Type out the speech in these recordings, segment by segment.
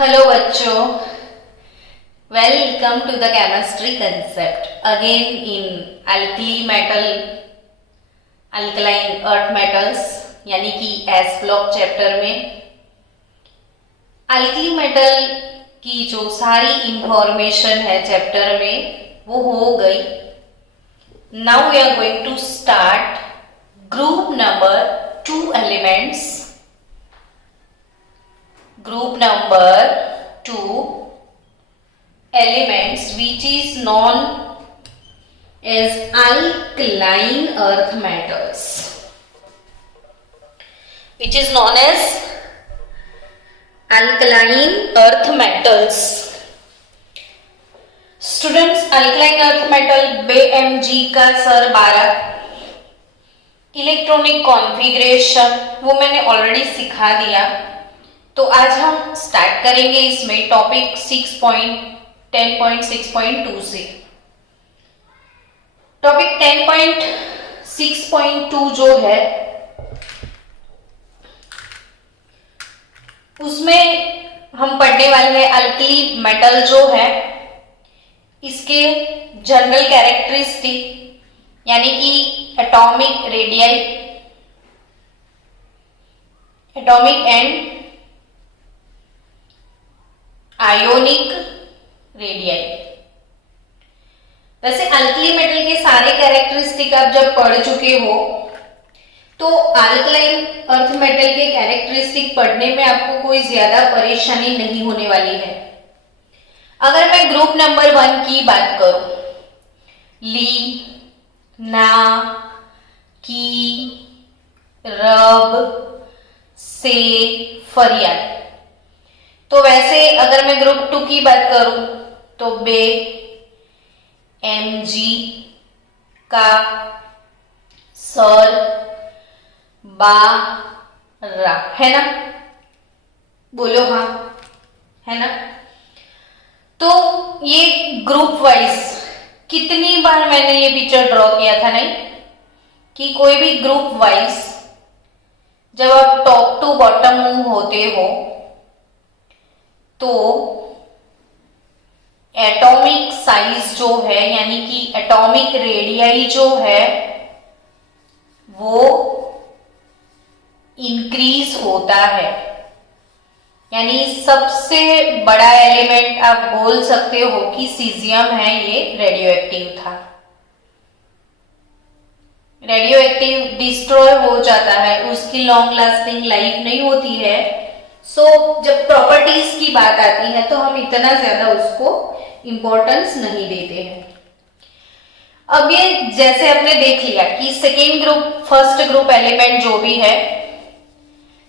Hello बच्चों, welcome to the chemistry concept again in alkali metal alkaline earth metals यानी कि S block chapter में alkali metal की जो सारी इंफॉर्मेशन है चैप्टर में वो हो गई। Now we are going to start group number 2 elements. Group number 2 elements which is known as alkaline earth metals, which is known as alkaline earth metals. Students, alkaline earth metal BMG का sir 12 electronic configuration वो मैंने already सिखा दिया। तो आज हम start करेंगे इसमें टॉपिक 10.6.2 से। टॉपिक 10.6.2 जो है उसमें हम पढ़ने वाले हैं अल्कली मेटल जो है इसके जनरल कैरेक्टरिस्टिक यानी कि atomic radii, atomic and ionic radii. वैसे अल्कली मेटल के सारे कैरेक्टरिस्टिक आप जब पढ़ चुके हो तो अल्कलाइन अर्थ मेटल के कैरेक्टरिस्टिक पढ़ने में आपको कोई ज्यादा परेशानी नहीं होने वाली है। अगर मैं ग्रुप नंबर 1 की बात करूं, ली, ना, की, रब, से, फरियाद। तो वैसे अगर मैं ग्रुप 2 की बात करूं तो बे, एमजी, का, सर, बा, रा, है ना? बोलो हाँ, है ना? तो ये ग्रुप वाइज कितनी बार मैंने ये पिक्चर ड्रॉ किया था, नहीं कि कोई भी ग्रुप वाइज जब आप टॉप टू बॉटम मूव होते हो तो एटॉमिक साइज जो है यानी कि एटॉमिक रेडियाई जो है वो इंक्रीज होता है। यानी सबसे बड़ा एलिमेंट आप बोल सकते हो कि सीजियम है, ये रेडियो एक्टिव था। रेडियो एक्टिव डिस्ट्रॉय हो जाता है, उसकी लॉन्ग लास्टिंग लाइफ नहीं होती है। जब प्रॉपर्टीज की बात आती है तो हम इतना ज्यादा उसको इंपॉर्टेंस नहीं देते हैं। अब ये जैसे आपने देख लिया कि second group, first group element जो भी है,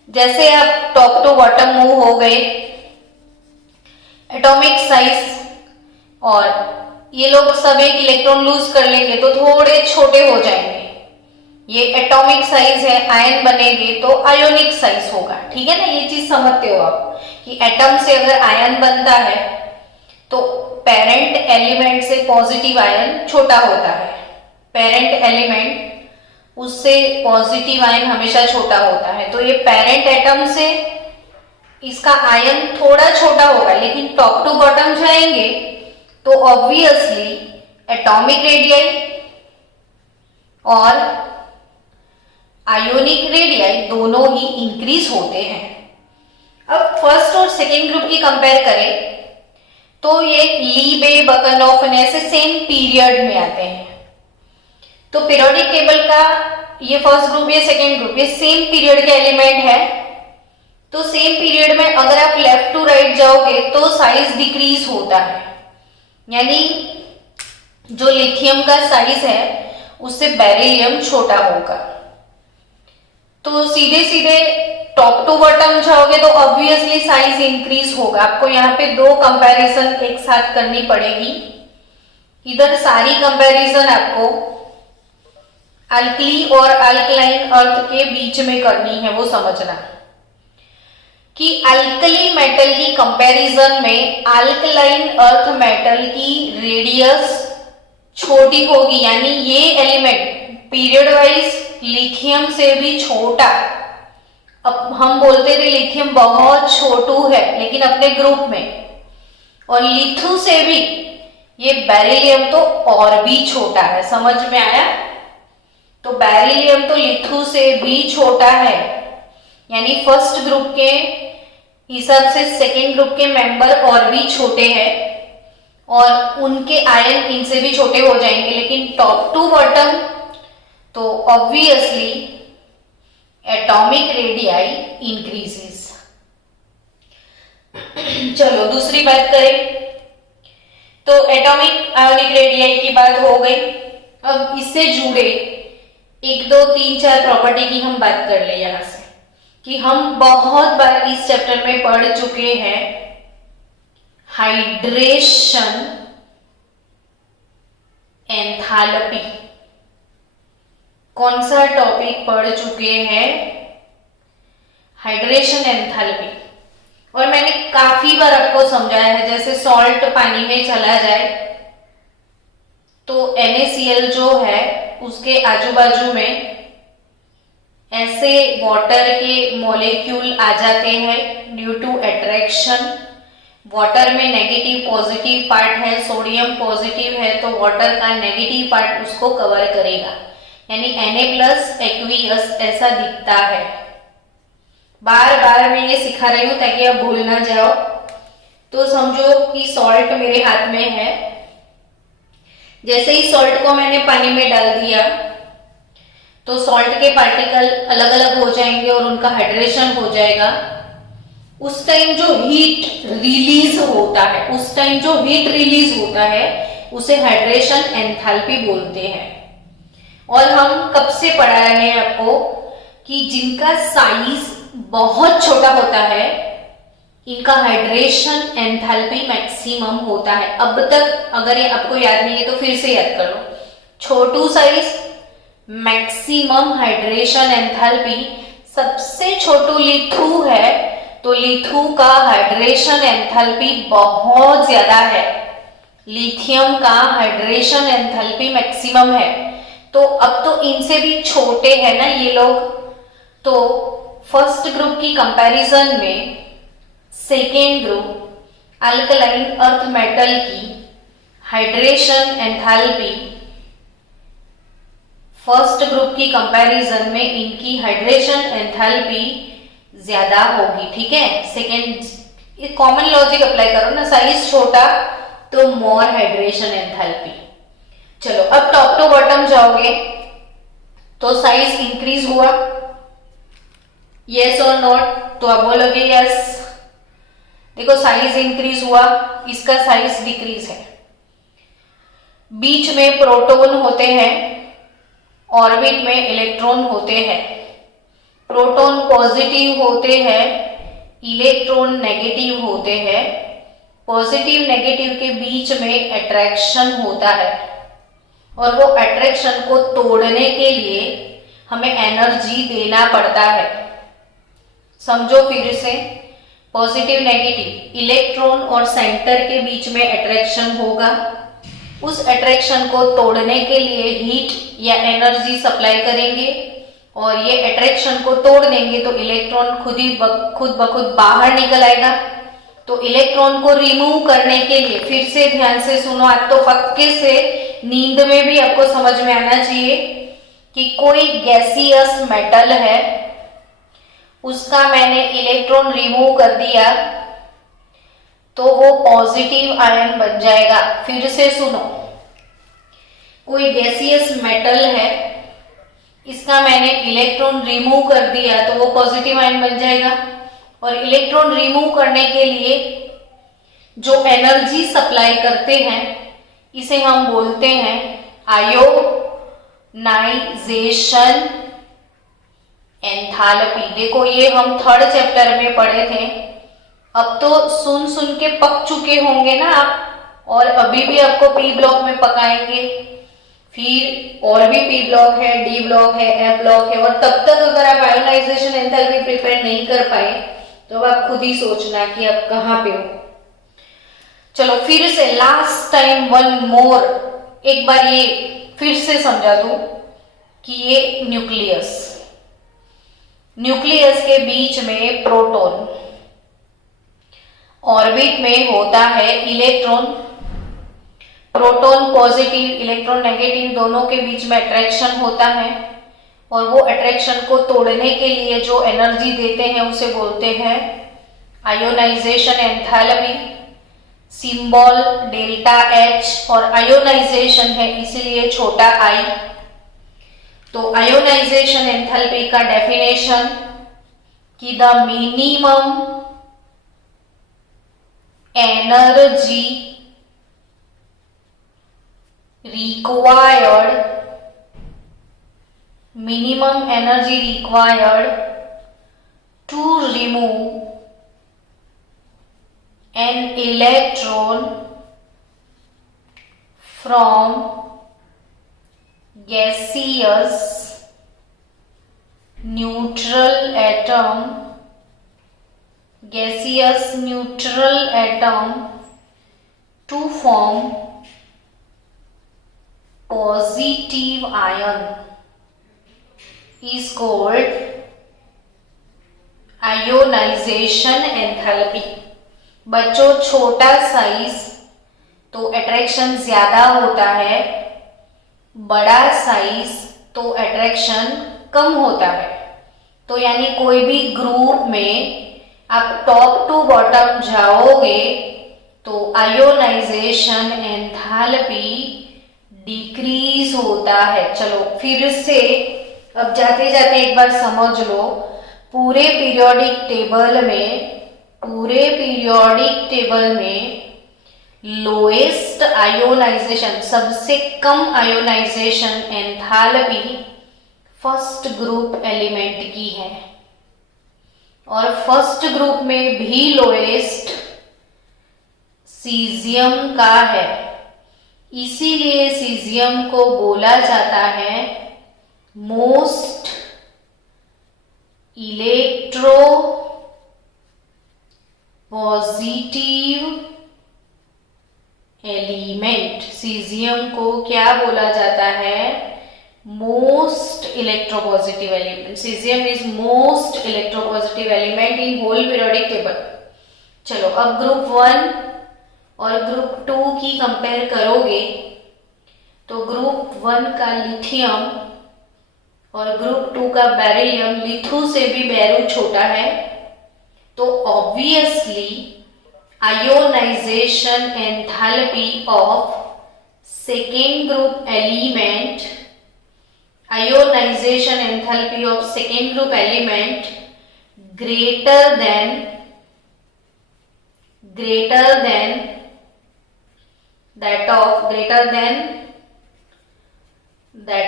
जैसे आप टॉप टू बॉटम मूव हो गए, एटॉमिक साइज और ये लोग सब एक इलेक्ट्रॉन लूज कर लेंगे तो थोड़े छोटे हो जाएंगे। ये एटॉमिक साइज है, आयन बनेंगे तो आयोनिक साइज होगा। ठीक है ना? ये चीज समझते हो आप कि एटम से अगर आयन बनता है तो पेरेंट एलिमेंट से पॉजिटिव आयन छोटा होता है, पेरेंट एलिमेंट उससे पॉजिटिव आयन हमेशा छोटा होता है। तो ये पेरेंट एटम से इसका आयन थोड़ा छोटा होगा, लेकिन टॉप टू बॉटम जाएंगे तो ऑब्वियसली एटॉमिक रेडियाई और आयोनिक रेडियाई दोनों ही इंक्रीज होते हैं। अब फर्स्ट और सेकेंड ग्रुप की कंपेयर करें तो ये ली, बे, बकनॉफ ऐसे सेम पीरियड में आते हैं। तो पीरियोडिक टेबल का ये फर्स्ट ग्रुप, ये सेकेंड ग्रुप, ये सेम पीरियड के एलिमेंट है। तो सेम पीरियड में अगर आप लेफ्ट टू राइट जाओगे तो साइज डिक्रीज होता है, यानी जो लिथियम का साइज है उससे बेरिलियम छोटा होगा। तो सीधे सीधे टॉप टू बॉटम जाओगे तो ऑब्वियसली साइज इंक्रीज होगा। आपको यहाँ पे दो कंपैरिजन एक साथ करनी पड़ेगी। इधर सारी कंपैरिजन आपको अल्कली और अल्कलाइन अर्थ के बीच में करनी है। वो समझना कि अल्कली मेटल की कंपैरिजन में अल्कलाइन अर्थ मेटल की रेडियस छोटी होगी, यानी ये एलिमेंट पीरियड वाइज लिथियम से भी छोटा अब हम बोलते थे लिथियम बहुत छोटू है, लेकिन अपने ग्रुप में, और लिथु से भी ये बेरिलियम तो और भी छोटा है। समझ में आया? तो बेरिलियम तो लिथु से भी छोटा है, यानी फर्स्ट ग्रुप के हिसाब से सेकेंड ग्रुप के मेंबर और भी छोटे हैं, और उनके आयन इनसे भी छोटे हो जाएंगे, लेकिन टॉप टू बॉटम तो ऑब्वियसली एटॉमिक रेडियाई इंक्रीजेस। चलो दूसरी बात करें, तो एटॉमिक आयोनिक रेडियाई की बात हो गई। अब इससे जुड़े 1 2 3 4 प्रॉपर्टी की हम बात कर ले यहां से, कि हम बहुत बार इस चैप्टर में पढ़ चुके हैं हाइड्रेशन एंथैल्पी। कौन सा टॉपिक पढ़ चुके हैं? Hydration enthalpy. और मैंने काफी बार आपको समझाया है, जैसे सॉल्ट पानी में चला जाए तो NaCl जो है उसके आजू बाजू में ऐसे वाटर के मॉलिक्यूल आ जाते हैं ड्यू टू अट्रैक्शन। वाटर में नेगेटिव पॉजिटिव पार्ट है, सोडियम पॉजिटिव है, तो वाटर का नेगेटिव पार्ट उसको कवर करेगा, यानी Na+ एक्वियस ऐसा दिखता है। बार बार मैं ये सिखा रही हूं ताकि आप भूल ना जाओ। तो समझो कि सॉल्ट मेरे हाथ में है, जैसे ही सॉल्ट को मैंने पानी में डाल दिया तो सॉल्ट के पार्टिकल अलग अलग हो जाएंगे और उनका हाइड्रेशन हो जाएगा। उस टाइम जो हीट रिलीज होता है उसे हाइड्रेशन एंथैल्पी बोलते हैं। और हम कब से पढ़ा रहे हैं आपको कि जिनका साइज बहुत छोटा होता है इनका हाइड्रेशन एंथैल्पी मैक्सिमम होता है। अब तक अगर ये आपको याद नहीं है तो फिर से याद कर लो, छोटू साइज मैक्सिमम हाइड्रेशन एंथैल्पी। सबसे छोटू लिथु है तो लिथु का हाइड्रेशन एंथैल्पी बहुत ज्यादा है, लिथियम का हाइड्रेशन एंथैल्पी मैक्सिमम है। तो अब तो इनसे भी छोटे हैं ना ये लोग, तो फर्स्ट ग्रुप की कंपैरिजन में second group alkaline earth metal की हाइड्रेशन एंथैल्पी फर्स्ट ग्रुप की कंपैरिजन में इनकी हाइड्रेशन एंथैल्पी ज्यादा होगी। ठीक है, सेकेंड कॉमन लॉजिक अप्लाई करो ना, साइज छोटा तो मोर हाइड्रेशन एंथैल्पी। चलो अब टॉप टू बॉटम जाओगे तो साइज इंक्रीज हुआ, यस और नॉट? तो आप बोलोगे यस। देखो साइज इंक्रीज हुआ, इसका साइज डिक्रीज है। बीच में प्रोटॉन होते हैं, ऑर्बिट में इलेक्ट्रॉन होते हैं। प्रोटॉन पॉजिटिव होते हैं, इलेक्ट्रॉन नेगेटिव होते हैं। पॉजिटिव नेगेटिव के बीच में अट्रैक्शन होता है, और वो अट्रैक्शन को तोड़ने के लिए हमें एनर्जी देना पड़ता है। समझो फिर से, पॉजिटिव नेगेटिव इलेक्ट्रॉन और सेंटर के बीच में अट्रैक्शन होगा। उस अट्रैक्शन को तोड़ने के लिए हीट या एनर्जी सप्लाई करेंगे, और ये अट्रैक्शन को तोड़ देंगे तो इलेक्ट्रॉन खुद ब खुद बाहर निकल आएगा। तो इलेक्ट्रॉन को रिमूव करने के लिए, फिर से ध्यान से सुनो, आज तो पक्के से नींद में भी आपको समझ में आना चाहिए कि कोई गैसियस मेटल है, उसका मैंने इलेक्ट्रॉन रिमूव कर दिया तो वो पॉजिटिव आयन बन जाएगा। फिर से सुनो, कोई गैसियस मेटल है, इसका मैंने इलेक्ट्रॉन रिमूव कर दिया तो वो पॉजिटिव आयन बन जाएगा। और इलेक्ट्रॉन रिमूव करने के लिए जो एनर्जी सप्लाई करते हैं इसे हम बोलते हैं आयोनाइजेशन एंथैल्पी। देखो ये हम थर्ड चैप्टर में पढ़े थे, अब तो सुन सुन के पक चुके होंगे ना आप, और अभी भी आपको पी ब्लॉक में पकाएंगे, फिर और भी पी ब्लॉक है, डी ब्लॉक है, एफ ब्लॉक है। और तब तक अगर आप आयोनाइजेशन एंथैल्पी प्रिपेयर नहीं कर पाए तो आप खुद ही सोचना कि आप कहाँ पे हो। चलो फिर से लास्ट टाइम वन मोर, एक बार ये फिर से समझा दूं कि ये न्यूक्लियस, न्यूक्लियस के बीच में प्रोटॉन, ऑर्बिट में होता है electron. Proton positive, electron negative, दोनों के बीच में अट्रैक्शन होता है और वो अट्रैक्शन को तोड़ने के लिए जो एनर्जी देते हैं उसे बोलते हैं ionisation enthalpy, symbol delta H, और आयोनाइजेशन है इसीलिए छोटा आई। तो आयोनाइजेशन एंथैल्पी का डेफिनेशन कि the minimum energy required to remove an electron from gaseous neutral atom to form positive ion is called ionisation enthalpy. बच्चों, छोटा साइज तो अट्रैक्शन ज्यादा होता है, बड़ा साइज तो अट्रैक्शन कम होता है। तो यानी कोई भी ग्रुप में आप टॉप टू बॉटम जाओगे तो आयोनाइजेशन एंथैल्पी डिक्रीज होता है। चलो फिर से अब जाते जाते एक बार समझ लो, पूरे पीरियोडिक टेबल में लोएस्ट आयोनाइजेशन, सबसे कम ionisation enthalpy first group element की है और फर्स्ट ग्रुप में भी लोएस्ट सीजियम का है। इसीलिए सीजियम को बोला जाता है most electropositive element. Caesium को क्या बोला जाता है? Most electropositive element. Caesium is most electropositive element in whole periodic table. चलो अब ग्रुप 1 और ग्रुप 2 की कंपेयर करोगे तो ग्रुप 1 का लिथियम और ग्रुप 2 का बेरिलियम, लिथु से भी बेरू छोटा है, तो obviously ionisation enthalpy of second group element, ionisation enthalpy of second group element greater than that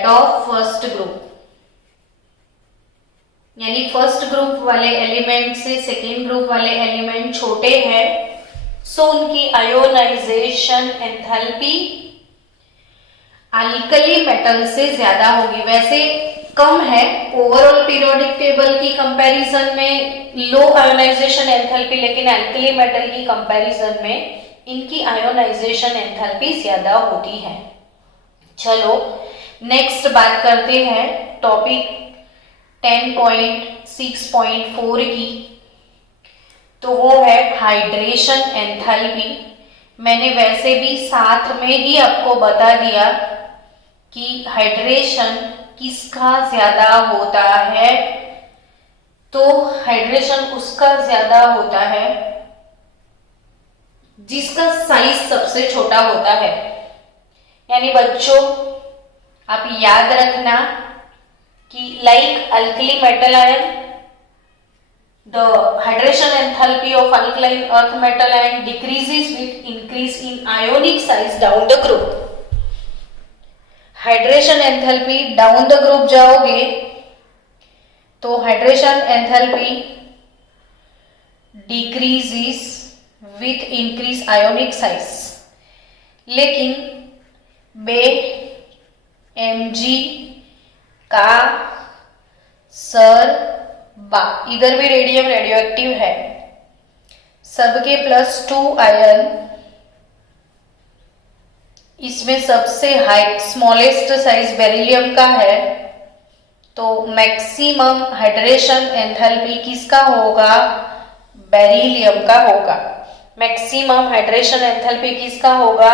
of first group. यानी फर्स्ट ग्रुप वाले एलिमेंट से सेकेंड ग्रुप वाले एलिमेंट छोटे हैं, सो उनकी आयोनाइजेशन एंथैल्पी अल्कली मेटल से ज्यादा होगी। वैसे कम है ओवरऑल पीरियोडिक टेबल की कंपैरिजन में लो आयोनाइजेशन एंथैल्पी, लेकिन अल्कली मेटल की कंपैरिजन में इनकी आयोनाइजेशन एंथैल्पी ज्यादा होती है। चलो नेक्स्ट बात करते हैं टॉपिक 10.6.4 की, तो वो है हाइड्रेशन एंथैल्पी। मैंने वैसे भी साथ में ही आपको बता दिया कि हाइड्रेशन किसका ज्यादा होता है, तो हाइड्रेशन उसका ज्यादा होता है जिसका साइज सबसे छोटा होता है। यानी बच्चों आप याद रखना कि like alkali metal ion, the hydration enthalpy of alkaline earth metal ion decreases with increase in ionic size down the group. Hydration enthalpy down the group जाओगे तो hydration enthalpy decreases with increase ionic size, लेकिन बे Mg का sir बा, इधर भी radium radio active है, सबके +2 ion, इसमें सबसे हाई स्मॉलेस्ट साइज बेरिलियम का है, तो मैक्सिमम हाइड्रेशन एंथैल्पी किसका होगा? बेरिलियम का होगा। मैक्सिमम हाइड्रेशन एंथैल्पी किसका होगा?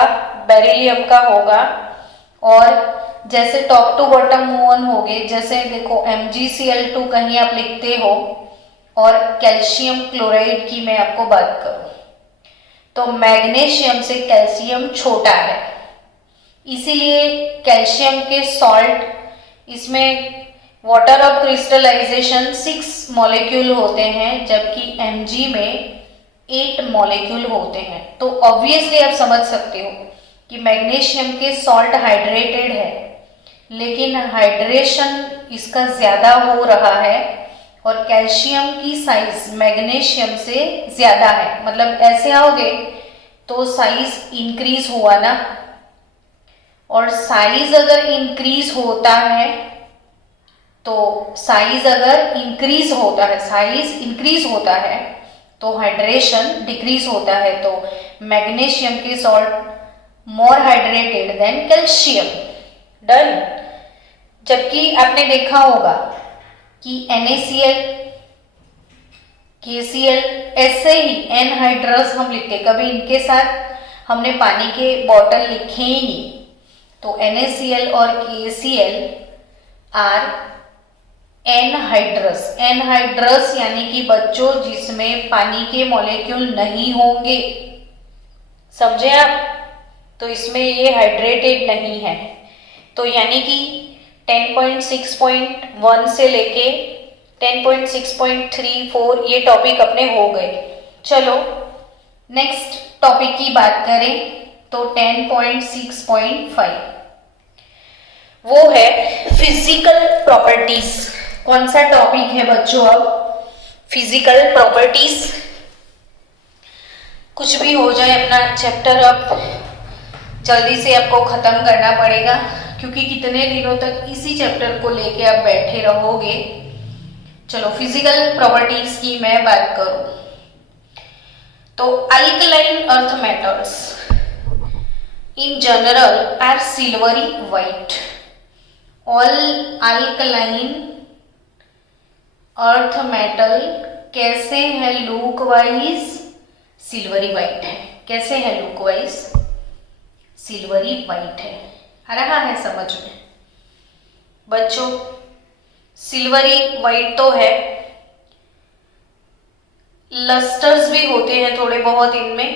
बेरिलियम का होगा। और जैसे top to bottom move on हो गए, जैसे देखो MgCl2 कहीं आप लिखते हो और कैल्शियम क्लोराइड की मैं आपको बात करूं तो मैग्नीशियम से कैल्शियम छोटा है, इसीलिए कैल्शियम के सॉल्ट, इसमें वाटर ऑफ क्रिस्टलाइजेशन 6 मॉलिक्यूल होते हैं जबकि Mg में 8 मॉलिक्यूल होते हैं। तो ऑब्वियसली आप समझ सकते हो कि मैग्नीशियम के सॉल्ट हाइड्रेटेड है, लेकिन हाइड्रेशन इसका ज्यादा हो रहा है और कैल्शियम की साइज मैग्नीशियम से ज्यादा है। मतलब ऐसे आओगे तो साइज इंक्रीज हुआ ना, और साइज अगर इंक्रीज होता है तो साइज इंक्रीज होता है तो हाइड्रेशन डिक्रीज होता है। तो मैग्नीशियम के सॉल्ट मोर हाइड्रेटेड देन कैल्शियम। डन। जबकि आपने देखा होगा कि NaCl, KCl ऐसे ही एनहाइड्रस हम लिखते, कभी इनके साथ हमने पानी के बॉटल लिखे ही नहीं। तो NaCl और KCl आर एनहाइड्रस। एनहाइड्रस यानी कि बच्चों जिसमें पानी के मॉलिक्यूल नहीं होंगे, समझे आप? तो इसमें ये हाइड्रेटेड नहीं है। तो यानी कि 10.6.1 से लेके 10.6.34 ये टॉपिक अपने हो गए। चलो नेक्स्ट टॉपिक की बात करें तो 10.6.5 वो है फिजिकल प्रॉपर्टीज। कौन सा टॉपिक है बच्चों? अब फिजिकल प्रॉपर्टीज। कुछ भी हो जाए अपना चैप्टर अब जल्दी से आपको खत्म करना पड़ेगा, क्योंकि कितने दिनों तक इसी चैप्टर को लेके आप बैठे रहोगे। चलो फिजिकल प्रॉपर्टीज की मैं बात करूं तो alkaline earth metals in general R silvery white. All alkaline earth metal कैसे है? लुक वाइज सिल्वरी व्हाइट है। कैसे है लुक वाइज? सिल्वरी व्हाइट है। आ रहा है समझ में बच्चों? सिल्वरी व्हाइट तो है, लस्टर्स भी होते हैं थोड़े बहुत इनमें,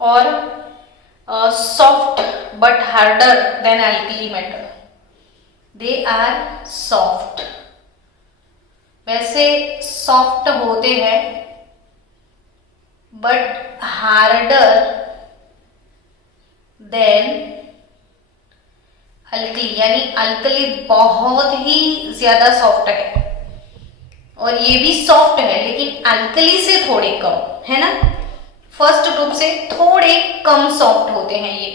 और soft but harder than alkali metal. They are soft. वैसे सॉफ्ट होते हैं बट हार्डर देन अल्कली, यानी अल्कली बहुत ही ज्यादा सॉफ्ट है और ये भी सॉफ्ट है लेकिन अल्कली से थोड़े कम है ना। फर्स्ट ग्रुप से थोड़े कम सॉफ्ट होते हैं ये।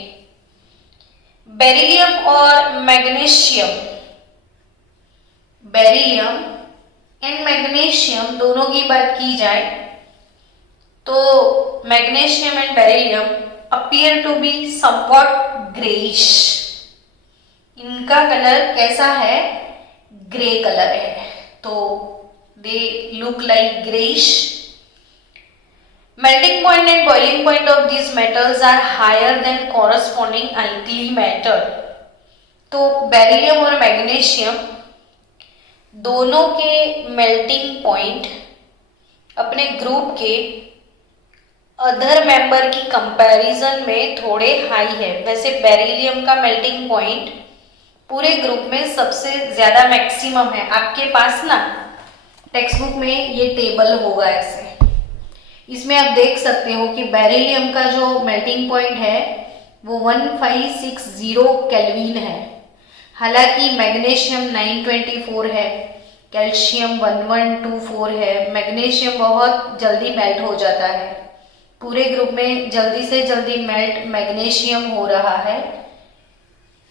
बेरिलियम और मैग्नीशियम, बेरिलियम एंड मैग्नीशियम दोनों की बात की जाए तो magnesium and beryllium appear to be somewhat greyish. इनका कलर कैसा है? ग्रे कलर है। तो they look like greyish. Melting point and boiling point of these metals are higher than corresponding alkali metal। तो बेरिलियम और मैग्नीशियम दोनों के melting point अपने ग्रुप के अदर मेंबर की कंपैरिजन में थोड़े हाई है। वैसे बेरिलियम का मेल्टिंग पॉइंट पूरे ग्रुप में सबसे ज्यादा मैक्सिमम है। आपके पास ना टेक्स्ट बुक में ये टेबल होगा ऐसे, इसमें आप देख सकते हो कि बेरिलियम का जो मेल्टिंग पॉइंट है वो 1560 केल्विन है, हालांकि मैग्नीशियम 924 है, कैल्शियम 1124 है। मैग्नीशियम बहुत जल्दी मेल्ट हो जाता है, पूरे ग्रुप में जल्दी से जल्दी मेल्ट मैग्नीशियम हो रहा है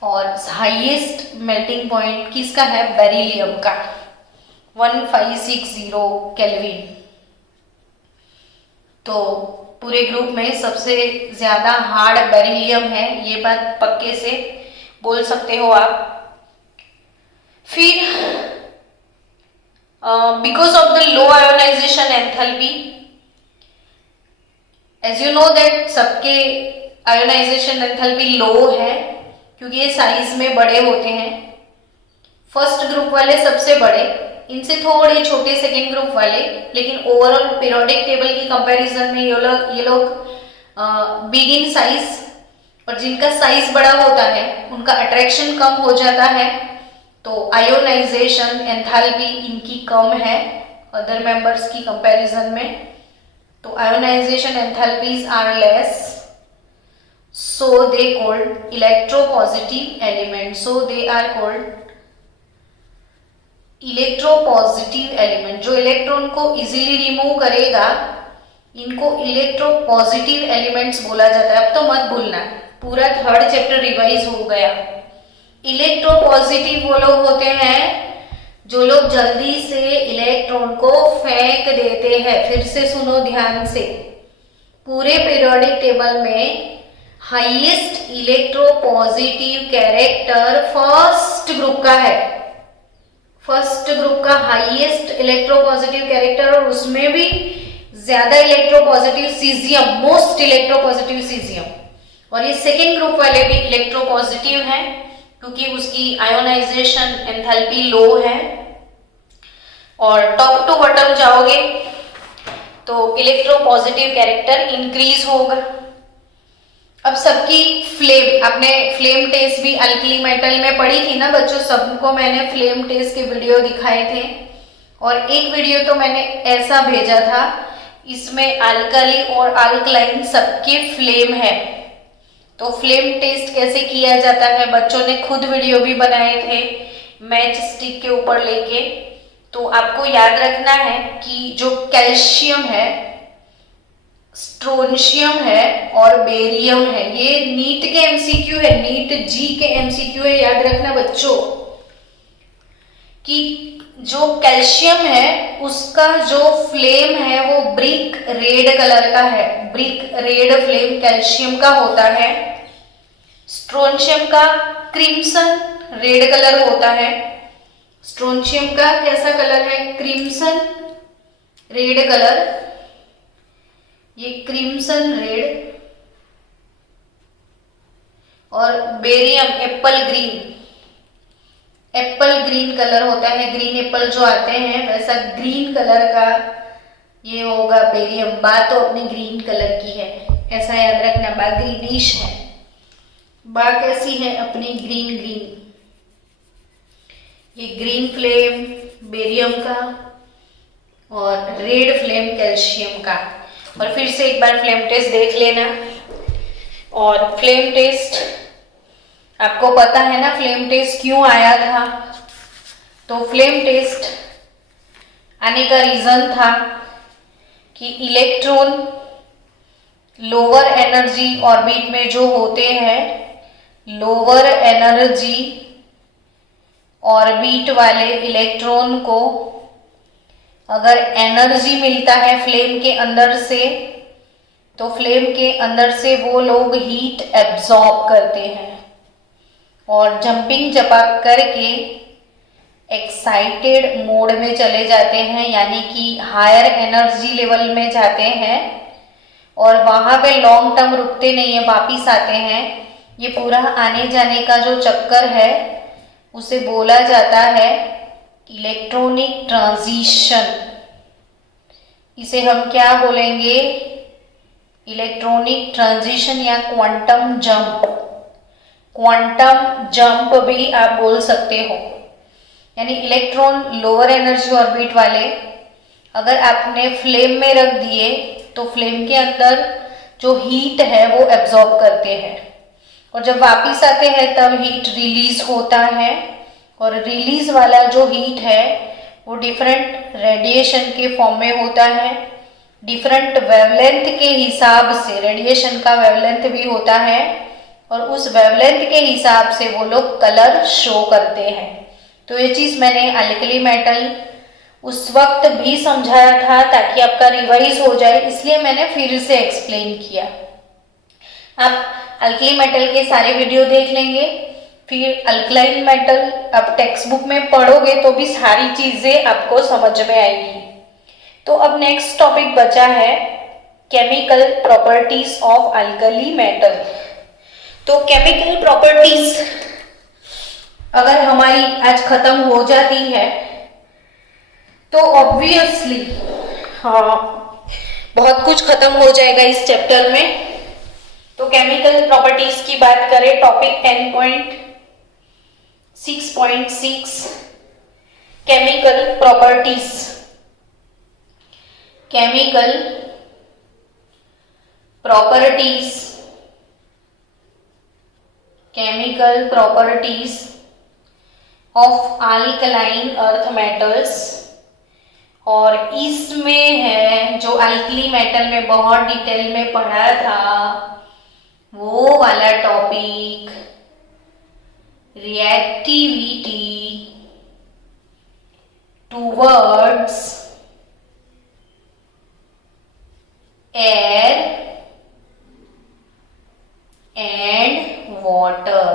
और हाईएस्ट मेल्टिंग पॉइंट किसका है? बेरिलियम का 1560 केल्विन। तो पूरे ग्रुप में सबसे ज्यादा हार्ड बेरिलियम है, ये बात पक्के से बोल सकते हो आप। फिर because of the low ionization enthalpy. As you know that सबके आयोनाइजेशन एंथैल्पी लो है क्योंकि ये साइज में बड़े होते हैं। फर्स्ट ग्रुप वाले सबसे बड़े, इनसे थोड़े छोटे सेकेंड ग्रुप वाले, लेकिन ओवरऑल पीरियोडिक टेबल की कंपैरिजन में ये लोग बिग इन साइज, और जिनका साइज बड़ा होता है उनका अट्रैक्शन कम हो जाता है, तो आयोनाइजेशन एंथैल्पी इनकी कम है अदर मेंबर्स की कंपैरिजन में। तो ionisation enthalpies are less, so they called electropositive element, so they are called electropositive element. जो इलेक्ट्रॉन को इजीली रिमूव करेगा इनको इलेक्ट्रोपॉजिटिव एलिमेंट्स बोला जाता है। अब तो मत भूलना, पूरा थर्ड चैप्टर रिवाइज हो गया। इलेक्ट्रोपॉजिटिव वो लोग होते हैं जो लोग जल्दी से इलेक्ट्रॉन को फेंक देते हैं। फिर से सुनो ध्यान से, पूरे पीरियोडिक टेबल में highest electropositive character first group का है। फर्स्ट ग्रुप का हाईएस्ट इलेक्ट्रोपॉजिटिव कैरेक्टर, और उसमें भी ज्यादा electropositive caesium, most electropositive caesium. और ये सेकेंड ग्रुप वाले भी इलेक्ट्रोपॉजिटिव हैं क्योंकि उसकी आयोनाइजेशन एंथैल्पी लो है। और टॉप टू बॉटम जाओगे तो इलेक्ट्रोपॉजिटिव कैरेक्टर इंक्रीज होगा। अब सबकी फ्लेम, आपने फ्लेम टेस्ट भी अल्कली मेटल में पढ़ी थी ना बच्चों, सबको मैंने फ्लेम टेस्ट के वीडियो दिखाए थे। और एक वीडियो तो मैंने ऐसा भेजा था, इसमें अल्कली और अल्कलाइन सबके फ्लेम है। तो फ्लेम टेस्ट कैसे किया जाता है बच्चों ने खुद वीडियो भी बनाए थे मैच स्टिक के ऊपर लेके। तो आपको याद रखना है कि जो कैल्शियम है, स्ट्रोंशियम है और बेरियम है, ये नीट के एमसीक्यू है, नीट जी के एमसीक्यू है। याद रखना बच्चों कि जो कैल्शियम है उसका जो फ्लेम है वो ब्रिक रेड कलर का है, ब्रिक रेड फ्लेम कैल्शियम का होता है। स्ट्रोंशियम का क्रिम्सन रेड कलर होता है। स्ट्रोंशियम का कैसा कलर है? क्रिम्सन रेड कलर, ये क्रिम्सन रेड। और barium Apple green, Apple green colour होता है। ग्रीन एप्पल जो आते हैं वैसा ग्रीन कलर का ये होगा बेरियम। बात तो अपनी ग्रीन कलर की है, ऐसा याद रखना। बा ग्रीनिश है, बा कैसी है? अपनी ग्रीन ग्रीन। ये ग्रीन फ्लेम बेरियम का और रेड फ्लेम कैल्शियम का। और फिर से एक बार फ्लेम टेस्ट देख लेना। और फ्लेम टेस्ट आपको पता है ना फ्लेम टेस्ट क्यों आया था? तो फ्लेम टेस्ट आने का रीजन था कि इलेक्ट्रॉन लोअर एनर्जी ऑर्बिट में जो होते हैं, लोअर एनर्जी ऑर्बिट वाले इलेक्ट्रॉन को अगर एनर्जी मिलता है फ्लेम के अंदर से, तो फ्लेम के अंदर से वो लोग हीट एब्जॉर्ब करते हैं और जंपिंग जपाक करके एक्साइटेड मोड में चले जाते हैं, यानी कि हायर एनर्जी लेवल में जाते हैं और वहां पे लॉन्ग टर्म रुकते नहीं है, वापिस आते हैं। ये पूरा आने जाने का जो चक्कर है उसे बोला जाता है इलेक्ट्रॉनिक ट्रांजिशन। इसे हम क्या बोलेंगे? इलेक्ट्रॉनिक ट्रांजिशन या क्वांटम जंप। क्वांटम जंप भी आप बोल सकते हो। यानी इलेक्ट्रॉन लोअर एनर्जी ऑर्बिट वाले अगर आपने फ्लेम में रख दिए तो फ्लेम के अंदर जो हीट है वो एब्जॉर्ब करते हैं और जब वापिस आते हैं तब हीट रिलीज होता है। और रिलीज वाला जो हीट है वो डिफरेंट रेडिएशन के फॉर्म में होता है। डिफरेंट वेवलेंथ के हिसाब से रेडिएशन का वेवलेंथ भी होता है और उस वेवलेंथ के हिसाब से वो लोग कलर शो करते हैं। तो ये चीज मैंने अल्कली मेटल उस वक्त भी समझाया था ताकि आपका रिवाइज हो जाए, इसलिए मैंने फिर से एक्सप्लेन किया। आप अल्कली मेटल के सारे वीडियो देख लेंगे फिर अल्कलाइन मेटल अब टेक्स्ट बुक में पढ़ोगे तो भी सारी चीजें आपको समझ में आएगी। तो अब नेक्स्ट टॉपिक बचा है chemical properties of alkali metal. तो केमिकल प्रॉपर्टीज अगर हमारी आज खत्म हो जाती है तो ऑब्वियसली बहुत कुछ खत्म हो जाएगा इस चैप्टर में। तो केमिकल प्रॉपर्टीज की बात करें, topic 10.6.6 chemical properties. Chemical properties, chemical properties of alkaline earth metals. और इसमें है जो अल्कली मेटल में बहुत डिटेल में पढ़ा था वो वाला topic, reactivity towards air and water.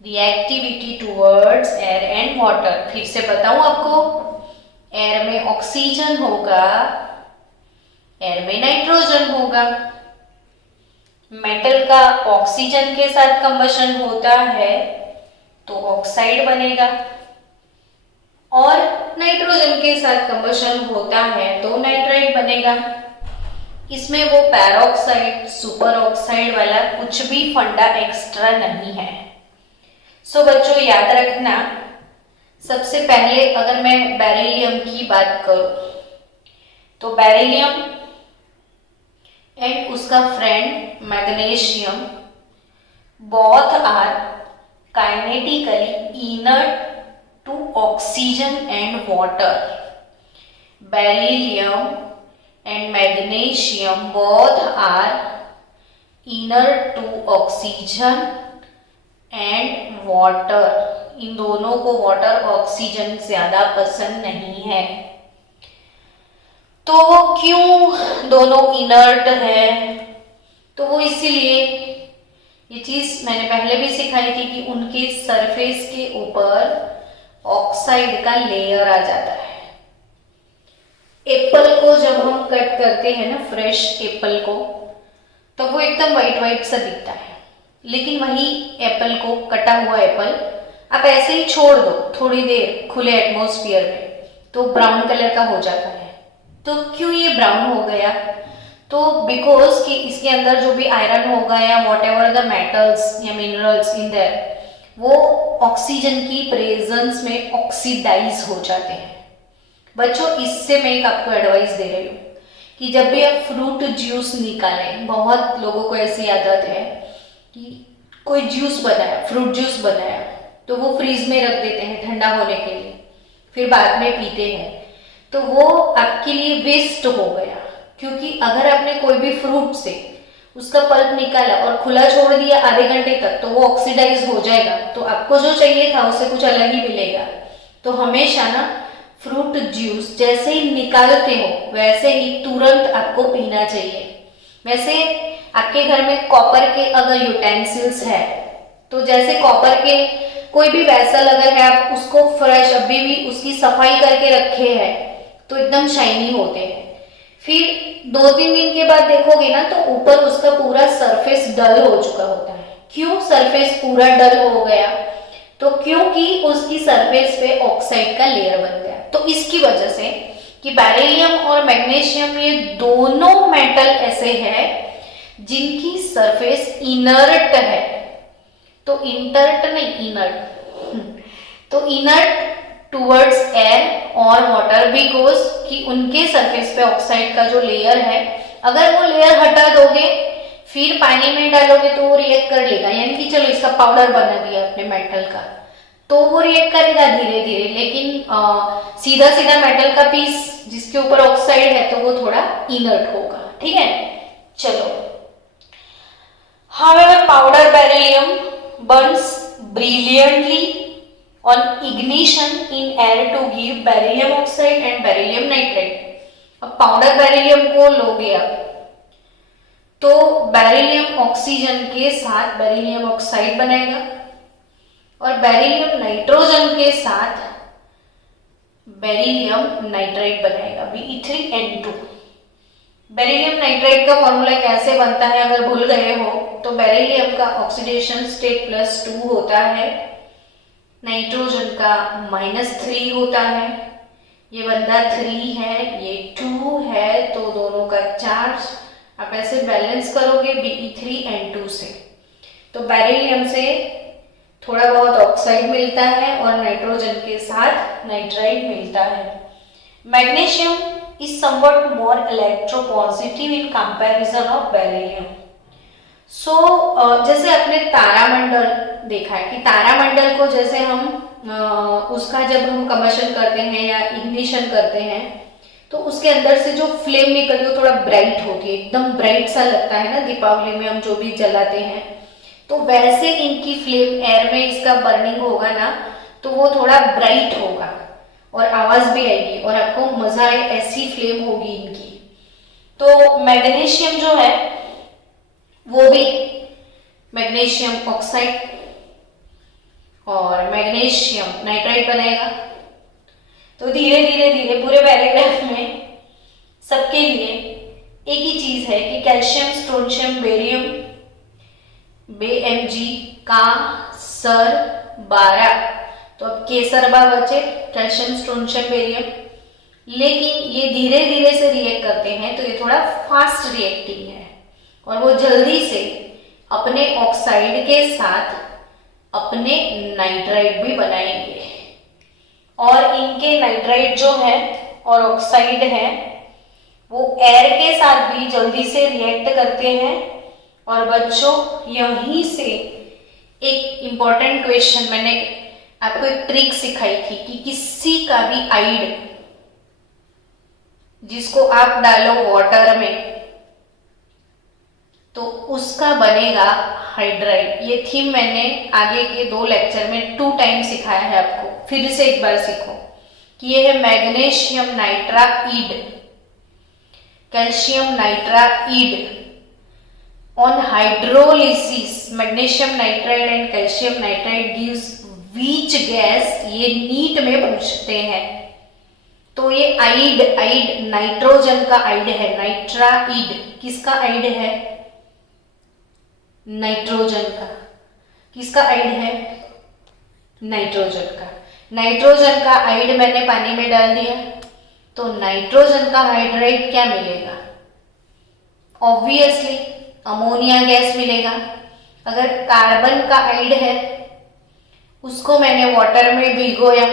Reactivity towards air and water, फिर से बताऊं आपको, एयर में ऑक्सीजन होगा, एयर में नाइट्रोजन होगा। मेटल का ऑक्सीजन के साथ कंबशन होता है तो ऑक्साइड बनेगा, और नाइट्रोजन के साथ कंबशन होता है तो नाइट्राइड बनेगा। इसमें वो पैरोक्साइड, सुपर ऑक्साइड वाला कुछ भी फंडा एक्स्ट्रा नहीं है। सो बच्चों याद रखना, सबसे पहले अगर मैं बेरिलियम की बात करूं तो बेरिलियम एंड उसका friend magnesium both are kinetically inert to oxygen and water. Beryllium and magnesium both are inert to oxygen and water. इन दोनों को वाटर ऑक्सीजन ज्यादा पसंद नहीं है। तो वो क्यों दोनों इनर्ट है? तो वो इसीलिए, ये चीज मैंने पहले भी सिखाई थी कि उनके सरफेस के ऊपर ऑक्साइड का लेयर आ जाता है। एप्पल को जब हम कट करते हैं ना, फ्रेश एप्पल को, तो वो एकदम व्हाइट व्हाइट सा दिखता है, लेकिन वही एप्पल को, कटा हुआ एप्पल आप ऐसे ही छोड़ दो थोड़ी देर खुले एटमॉस्फेयर में तो ब्राउन कलर का हो जाता है। तो क्यों ये ब्राउन हो गया? तो बिकॉज कि इसके अंदर जो भी आयरन होगा या वॉट एवर द मेटल्स या मिनरल्स इन देयर, वो ऑक्सीजन की प्रेजेंस में ऑक्सीडाइज हो जाते हैं। बच्चों इससे मैं एक आपको एडवाइस दे रही हूँ कि जब भी आप फ्रूट जूस निकालें, बहुत लोगों को ऐसी आदत है कि कोई जूस बनाया, फ्रूट जूस बनाया, तो वो फ्रीज में रख देते हैं ठंडा होने के लिए, फिर बाद में पीते हैं, तो वो आपके लिए वेस्ट हो गया। क्योंकि अगर आपने कोई भी फ्रूट से उसका पल्प निकाला और खुला छोड़ दिया आधे घंटे तक, तो वो ऑक्सीडाइज हो जाएगा, तो आपको जो चाहिए था उससे कुछ अलग ही मिलेगा। तो हमेशा ना फ्रूट जूस जैसे ही निकालते हो वैसे ही तुरंत आपको पीना चाहिए। वैसे आपके घर में कॉपर के अगर यूटेंसिल्स है तो जैसे कॉपर के कोई भी वेसल अगर है, आप उसको फ्रेश अभी भी उसकी सफाई करके रखे हैं तो एकदम शाइनी होते हैं। फिर 2-3 दिन के बाद देखोगे ना तो ऊपर उसका पूरा सरफेस डल हो चुका होता है। क्यों सरफेस पूरा डल हो गया? तो क्योंकि उसकी सरफेस पे ऑक्साइड का लेयर बन गया। तो इसकी वजह से कि बेरिलियम और मैग्नीशियम ये दोनों मेटल ऐसे हैं जिनकी सरफेस इनर्ट है। तो इंटर्ट नहीं, इनर्ट। तो इनर्ट टूवर्ड्स एयर और वाटर, बिकॉज कि उनके सरफेस पे ऑक्साइड का जो लेयर है, अगर वो लेयर हटा दोगे फिर पानी में डालोगे तो वो रिएक्ट कर लेगा। यानी कि चलो इसका पाउडर बना दिया अपने मेटल का, तो वो रिएक्ट करेगा धीरे धीरे, लेकिन सीधा सीधा मेटल का पीस जिसके ऊपर ऑक्साइड है तो वो थोड़ा इनर्ट होगा। ठीक है, चलो। However, powder beryllium burns brilliantly on ignition in air to give beryllium oxide and beryllium nitride। अब पाउडर बेरिलियम को लोगे आप तो बेरिलियम ऑक्सीजन के साथ बेरिलियम ऑक्साइड बनाएगा और बेरिलियम नाइट्रोजन के साथ बेरिलियम नाइट्राइड बनाएगा Be3N2। बेरिलियम नाइट्राइड का फॉर्मूला कैसे बनता है अगर भूल गए हो तो बेरिलियम का ऑक्सीडेशन स्टेट +2 होता है, नाइट्रोजन का -3 होता है, ये बंदा 3 है, ये 2 है, तो दोनों का चार्ज आप ऐसे बैलेंस करोगे Be3N2 से। तो बेरिलियम से थोड़ा बहुत ऑक्साइड मिलता है और नाइट्रोजन के साथ नाइट्राइड मिलता है। Magnesium is somewhat more electropositive in comparison of beryllium. So जैसे आपने तारामंडल देखा है कि तारामंडल को जैसे हम उसका जब हम कम्बशन करते हैं या इग्निशन करते हैं तो उसके अंदर से जो फ्लेम निकलती है वो थोड़ा ब्राइट होती है, एकदम ब्राइट सा लगता है ना, दीपावली में हम जो भी जलाते हैं। तो वैसे इनकी फ्लेम एयर में इसका बर्निंग होगा ना तो वो थोड़ा ब्राइट होगा और आवाज भी आएगी और आपको मजा आए ऐसी फ्लेम होगी इनकी। तो मैग्नीशियम जो है वो भी मैग्नीशियम ऑक्साइड और मैग्नीशियम नाइट्राइड बनेगा। तो धीरे धीरे धीरे पूरे पैराग्राफ में सबके लिए एक ही चीज है कि कैल्शियम, स्ट्रोंशियम, बेरियम, Bmg का सर 12, तो अब केसरबा बचे कैल्शियम, स्ट्रोंशियम, बेरियम। लेकिन ये धीरे धीरे से रिएक्ट करते हैं तो ये थोड़ा फास्ट रिएक्टिंग है और वो जल्दी से अपने ऑक्साइड के साथ अपने नाइट्राइड भी बनाएंगे और इनके नाइट्राइड जो है और ऑक्साइड है वो एयर के साथ भी जल्दी से रिएक्ट करते हैं। और बच्चों यहीं से एक इंपॉर्टेंट क्वेश्चन मैंने आपको एक ट्रिक सिखाई थी कि किसी का भी आइड जिसको आप डालो वाटर में तो उसका बनेगा हाइड्राइड। ये थीम मैंने आगे के 2 लेक्चर में 2 टाइम सिखाया है आपको, फिर से एक बार सीखो कि ये है magnesium nitride, calcium nitride. On hydrolysis magnesium nitride and calcium nitride gives which gas, ये नीट में पूछते हैं। तो ये आइड नाइट्रोजन का आइड है, नाइट्राइड किसका आइड है? नाइट्रोजन का। किसका आइड है? नाइट्रोजन का। नाइट्रोजन का आइड मैंने पानी में डाल दिया तो नाइट्रोजन का हाइड्राइड क्या मिलेगा? ऑब्वियसली अमोनिया गैस मिलेगा। अगर कार्बन का आइड है उसको मैंने वाटर में भिगोया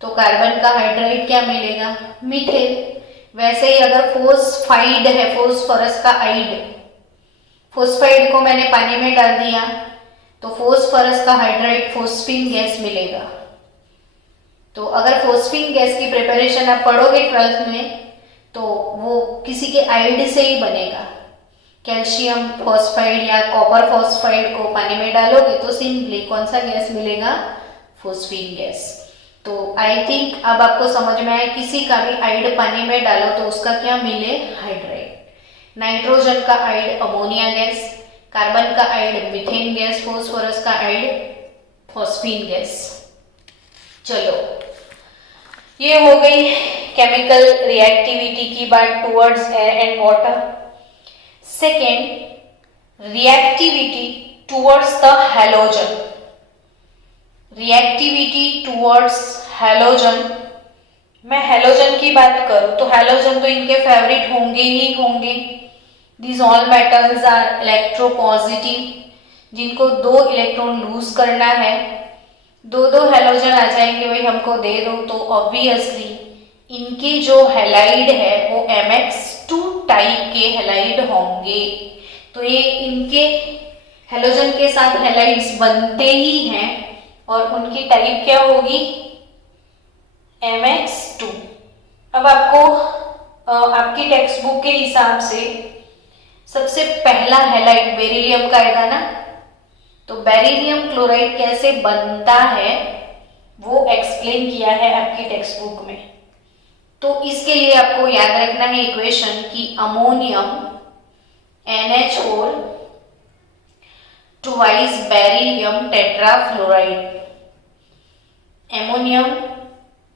तो कार्बन का हाइड्राइड क्या मिलेगा? मीथेन। वैसे ही अगर फोस्फाइड है, फोस्फोरस का आइड, फोस्फाइड को मैंने पानी में डाल दिया तो फोस्फोरस का हाइड्राइड फोस्फीन गैस मिलेगा। तो अगर फोस्फीन गैस की प्रिपरेशन आप पढ़ोगे 12th में तो वो किसी के आइड से ही बनेगा। कैल्शियम फॉस्फाइड या कॉपर फॉस्फाइड को पानी में डालोगे तो सिंपली कौन सा गैस मिलेगा? Phosphine gas. तो आई थिंक अब आपको समझ में आया, किसी का भी आइड पानी में डालो तो उसका क्या मिले? हाइड्राइड। नाइट्रोजन का आइड अमोनिया गैस, कार्बन का आइड मीथेन गैस, फोस्फोरस का आइड फॉस्फीन गैस। चलो ये हो गई केमिकल रिएक्टिविटी की बात towards air and water. Second, reactivity towards the halogen. Reactivity towards halogen, मैं हैलोजन की बात करूं तो हैलोजन तो इनके फेवरेट होंगे ही होंगे। These all metals are electropositive, जिनको 2 इलेक्ट्रॉन लूज करना है, 2 हैलोजन आ जाएंगे भाई हमको दे दो, तो ऑब्वियसली इनके जो हैलाइड है वो MX2 टाइप के हैलाइड होंगे। तो ये इनके हैलोजन के साथ हैलाइड्स बनते ही हैं और उनकी टाइप क्या होगी? MX2। अब आपको आपकी टेक्स्ट बुक के हिसाब से सबसे पहला हैलाइड बेरिलियम का आएगा ना, तो बेरिलियम क्लोराइड कैसे बनता है वो एक्सप्लेन किया है आपकी टेक्स्ट बुक में। तो इसके लिए आपको याद रखना है इक्वेशन कि ammonium NH4 twice beryllium tetrafluoride. Ammonium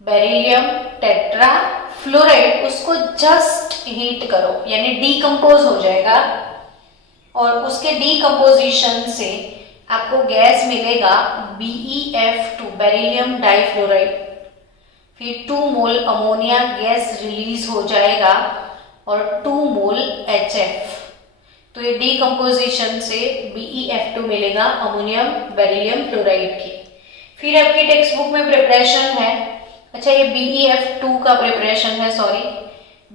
beryllium tetrafluoride, उसको जस्ट हीट करो यानी डीकंपोज हो जाएगा और उसके डीकंपोजिशन से आपको गैस मिलेगा BeF2 बेरिलियम डाइफ्लोराइड। फिर 2 मोल अमोनिया गैस रिलीज हो जाएगा और 2 मोल HF। तो ये डीकंपोजिशन से BeF2 मिलेगा अमोनियम बेरिलियम क्लोराइड की। फिर आपकी टेक्स्ट बुक में प्रिपरेशन है, अच्छा ये BeF2 का प्रिपरेशन है, सॉरी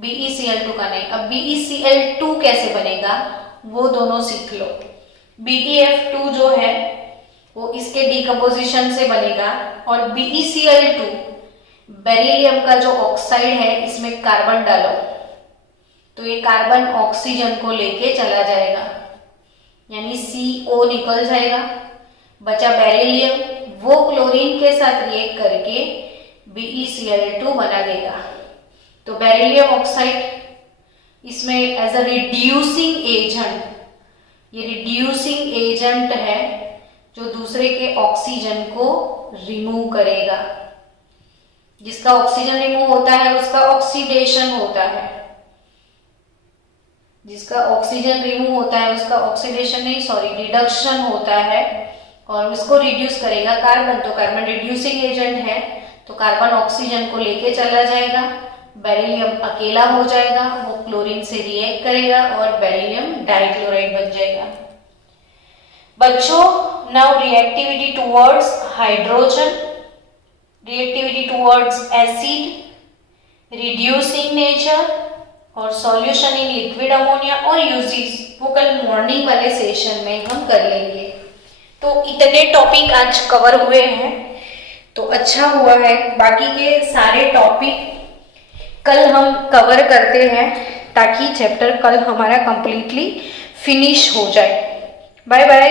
BeCl2 का नहीं। अब BeCl2 कैसे बनेगा वो दोनों सीख लो। BeF2 जो है वो इसके डीकंपोजिशन से बनेगा और BeCl2 बेरिलियम का जो ऑक्साइड है इसमें कार्बन डालो तो ये कार्बन ऑक्सीजन को लेके चला जाएगा यानी CO निकल जाएगा, बचा बेरिलियम, वो क्लोरीन के साथ रिएक्ट करके BeCl2 बना देगा। तो बेरिलियम ऑक्साइड इसमें एज अ रिड्यूसिंग एजेंट, ये रिड्यूसिंग एजेंट है जो दूसरे के ऑक्सीजन को रिमूव करेगा। जिसका ऑक्सीजन रिमूव होता है उसका ऑक्सीडेशन होता है, जिसका ऑक्सीजन रिमूव होता है उसका ऑक्सीडेशन नहीं सॉरी रिडक्शन होता है और उसको रिड्यूस करेगा कार्बन। तो कार्बन रिड्यूसिंग एजेंट है तो कार्बन ऑक्सीजन को लेके चला जाएगा, बेरिलियम अकेला हो जाएगा, वो क्लोरीन से रिएक्ट करेगा और बेरिलियम डाइक्लोराइड बन जाएगा। बच्चों now reactivity towards hydrogen, reactivity towards acid, reducing nature और सॉल्यूशन इन लिक्विड अमोनिया और यूजेस वो कल मॉर्निंग वाले सेशन में हम कर लेंगे। तो इतने टॉपिक आज कवर हुए हैं तो अच्छा हुआ है, बाकी के सारे टॉपिक कल हम कवर करते हैं ताकि चैप्टर कल हमारा कंप्लीटली फिनिश हो जाए। Bye bye.